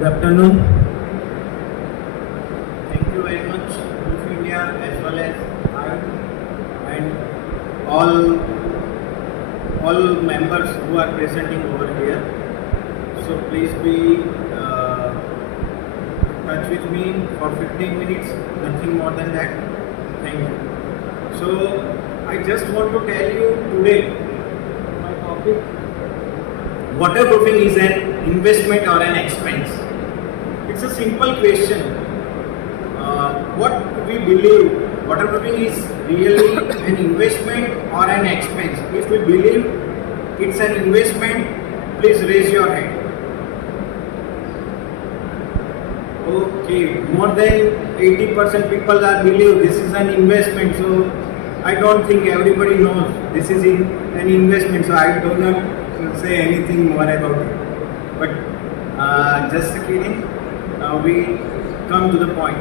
Good afternoon. Thank you very much, Proof India, as well as I and all members who are presenting over here. So please be touch with me for 15 minutes, nothing more than that. Thank you. So I just want to tell you today my topic. Waterproofing is an investment or an expense? It's a simple question. What we believe, waterproofing is really an investment or an expense? If we believe it's an investment, please raise your hand. Okay, more than 80% people are believe this is an investment. So I don't think everybody knows this is an investment. So I do not say anything more about it. But just kidding. We come to the point.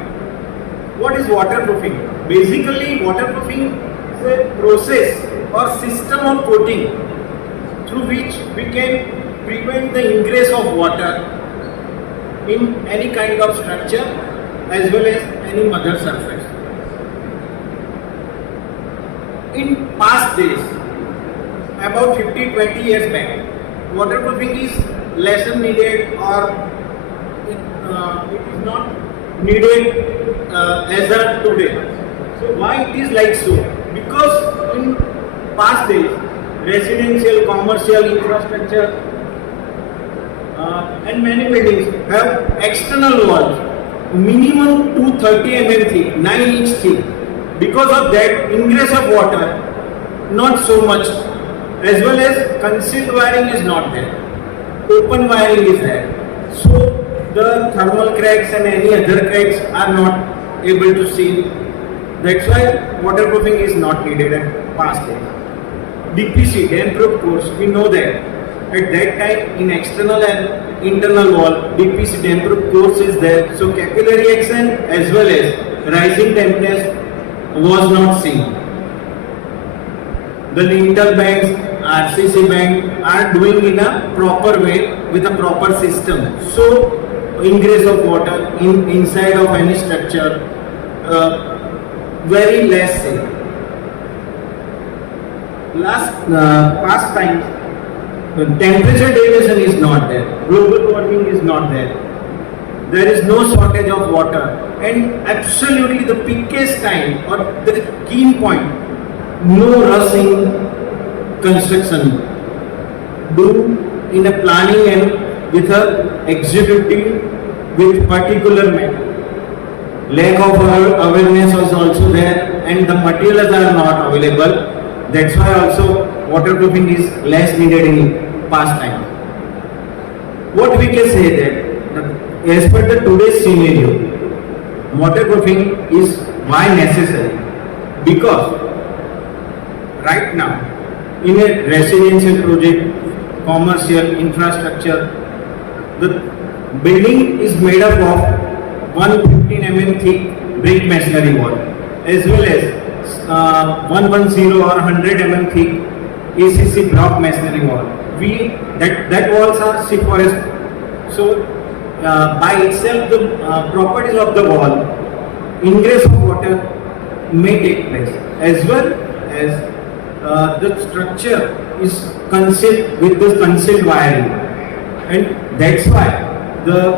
What is waterproofing? Basically, waterproofing is a process or system of coating through which we can prevent the ingress of water in any kind of structure as well as any mother surface. In past days, about 50-20 years back, waterproofing is less needed or it is not needed as of today. So why it is like so? Because in past days, residential, commercial infrastructure and many buildings have external walls, minimum 230 mm thick, 9 inch thick. Because of that, ingress of water not so much, as well as concealed wiring is not there. Open wiring is there. So the thermal cracks and any other cracks are not able to see. That's why waterproofing is not needed at past days. DPC, damp proof course, we know that. At that time, in external and internal wall, DPC damp proof course is there. So capillary action as well as rising dampness was not seen. The lintel bands, RCC band are doing in a proper way with a proper system. So ingress of water inside of any structure very less safe. Past times, temperature deviation is not there, global warming is not there, there is no shortage of water, and absolutely the peakest time or the key point, no rush in construction. Do in a planning and with a executive with particular manner. Lack of awareness was also there, and the materials are not available. That's why also waterproofing is less needed in past time. What we can say that as per the today's scenario, waterproofing is why necessary? Because right now in a residential project, commercial infrastructure, the building is made up of 115 mm thick brick masonry wall as well as 110 or 100 mm thick ACC block masonry wall. That walls are C4S. So by itself the properties of the wall, ingress of water may take place as well as the structure is concealed with the concealed wiring, and that's why the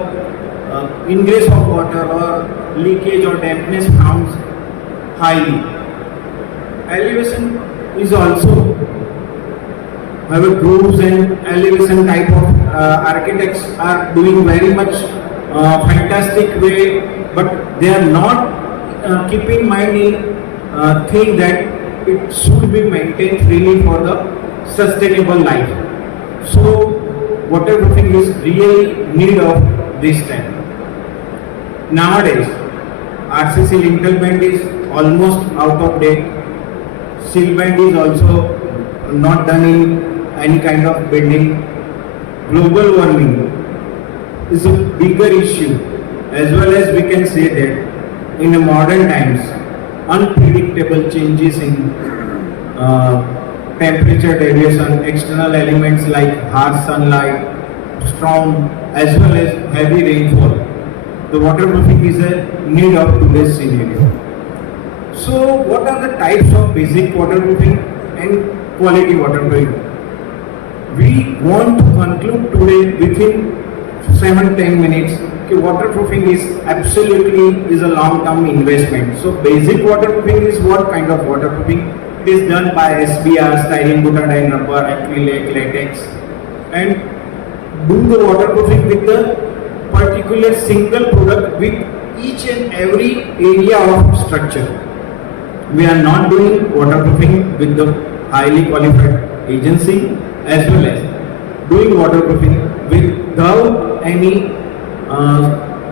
ingress of water or leakage or dampness counts highly. Elevation is also have a grooves and elevation type of architects are doing very much fantastic way, but they are not keeping in mind in thing that it should be maintained freely for the sustainable life. So waterproofing is really need of this time. Nowadays, RCC lintel band is almost out of date. Seal band is also not done in any kind of building. Global warming is a bigger issue, as well as we can say that in the modern times, unpredictable changes in temperature deviation, external elements like harsh sunlight, storm as well as heavy rainfall. The waterproofing is a need of today's scenario. So what are the types of basic waterproofing and quality waterproofing? We want to conclude today within 7-10 minutes. Waterproofing is absolutely a long-term investment. So basic waterproofing is what kind of waterproofing? It is done by SBR, styrene, butadiene, rubber, acrylic, latex, and do the waterproofing with the particular single product with each and every area of structure. We are not doing waterproofing with the highly qualified agency as well as doing waterproofing without any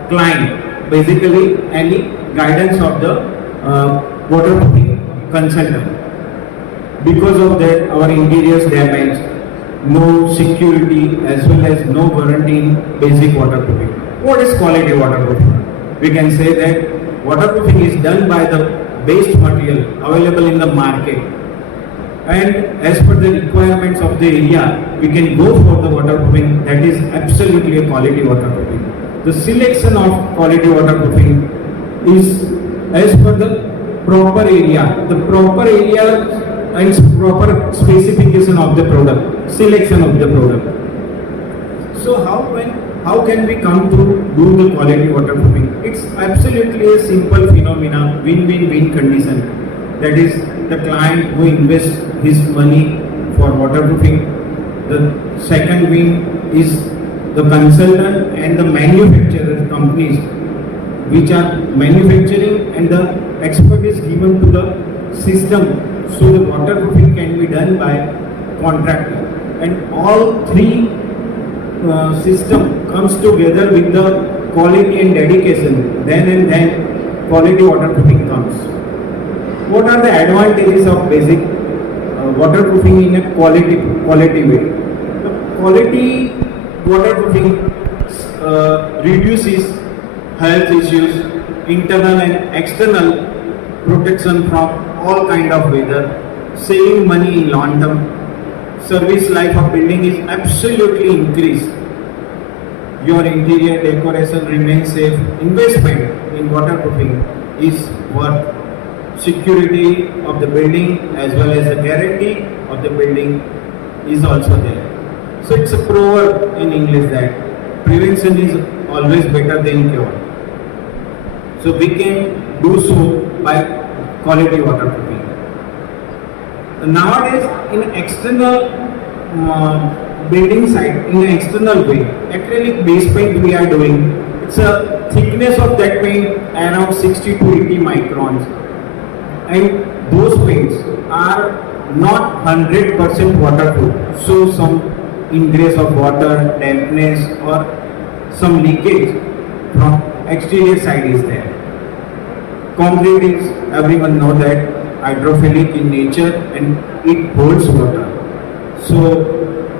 client, basically any guidance of the waterproofing consultant. Because of that, our interiors damaged, no security as well as no warranty in basic waterproofing. What is quality waterproofing? We can say that waterproofing is done by the best material available in the market, and as per the requirements of the area, we can go for the waterproofing that is absolutely a quality waterproofing. The selection of quality waterproofing is as per the proper area, and proper specification of the product, selection of the product. So how can we come to do the quality waterproofing? It's absolutely a simple phenomena, win-win-win condition. That is, the client who invests his money for waterproofing. The second win is the consultant and the manufacturer companies which are manufacturing, and the expert is given to the system. So the waterproofing can be done by contractor, and all three system comes together with the quality and dedication. Then quality waterproofing comes. What are the advantages of basic waterproofing in a quality way? The quality waterproofing reduces health issues, internal and external protection from all kind of weather, saving money in long term. Service life of building is absolutely increased. Your interior decoration remains safe. Investment in waterproofing is worth security of the building as well as the guarantee of the building is also there. So it's a proverb in English that prevention is always better than cure. So we can do so by quality waterproofing. Nowadays, in external building side, in an external way, acrylic base paint we are doing. It's a thickness of that paint around 60 to 80 microns, and those paints are not 100% waterproof. So some ingress of water, dampness, or some leakage from exterior side is there. Concrete is, everyone know that, hydrophilic in nature and it holds water. So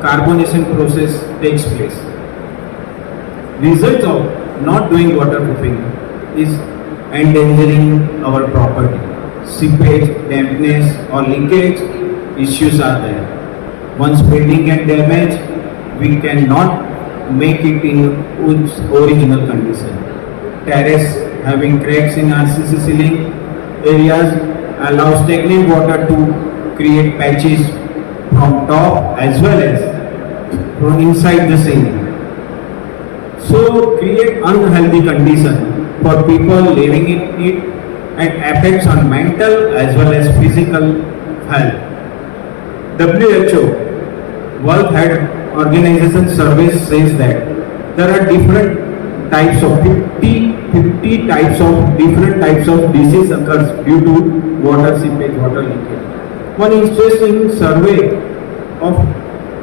carbonation process takes place. Result of not doing waterproofing is endangering our property. Seepage, dampness or leakage issues are there. Once building gets damaged, we cannot make it in its original condition. Terrace having cracks in RCC ceiling areas allows stagnant water to create patches from top as well as from inside the ceiling. So create unhealthy condition for people living in it and affects on mental as well as physical health. WHO, World Health Organization survey says that there are different types of 50 types of different types of disease occurs due to water seepage, water leakage. One interesting survey of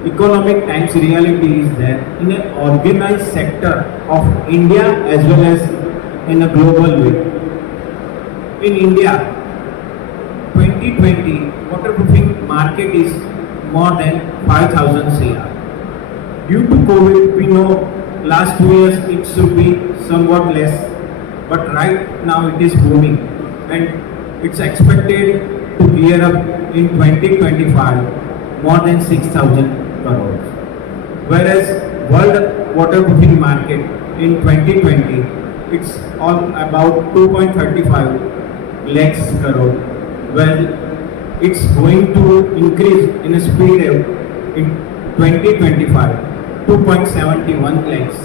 Economic Times reality is that in an organized sector of India as well as in a global way. In India, 2020 waterproofing market is more than 5,000 CR. Due to COVID, we know last 2 years it should be somewhat less, but right now it is booming and it's expected to gear up in 2025 more than 6,000 crores. Whereas World waterproofing market in 2020, it's all about 2.35 lakhs crore. Well, it's going to increase in a speed in 2025, 2.71 lakhs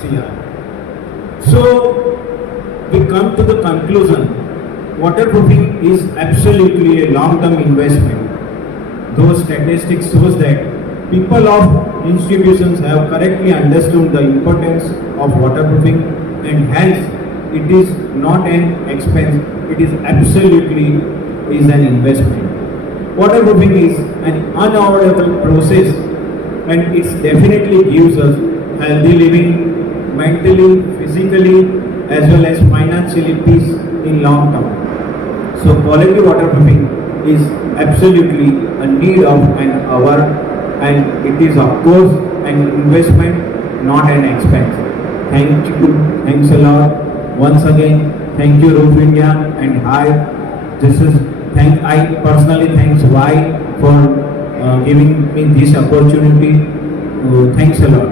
CR. So we come to the conclusion, waterproofing is absolutely a long-term investment. Those statistics shows that people of institutions have correctly understood the importance of waterproofing, and hence it is not an expense, it is absolutely is an investment. Waterproofing is an unavoidable process, and it definitely gives us healthy living, mentally, physically, as well as financially peace in long term. So quality waterproofing is absolutely a need of an hour, and it is of course an investment, not an expense. Thank you, thanks a lot. Once again, thank you Roof India and I personally thanks Y for giving me this opportunity. Thanks a lot.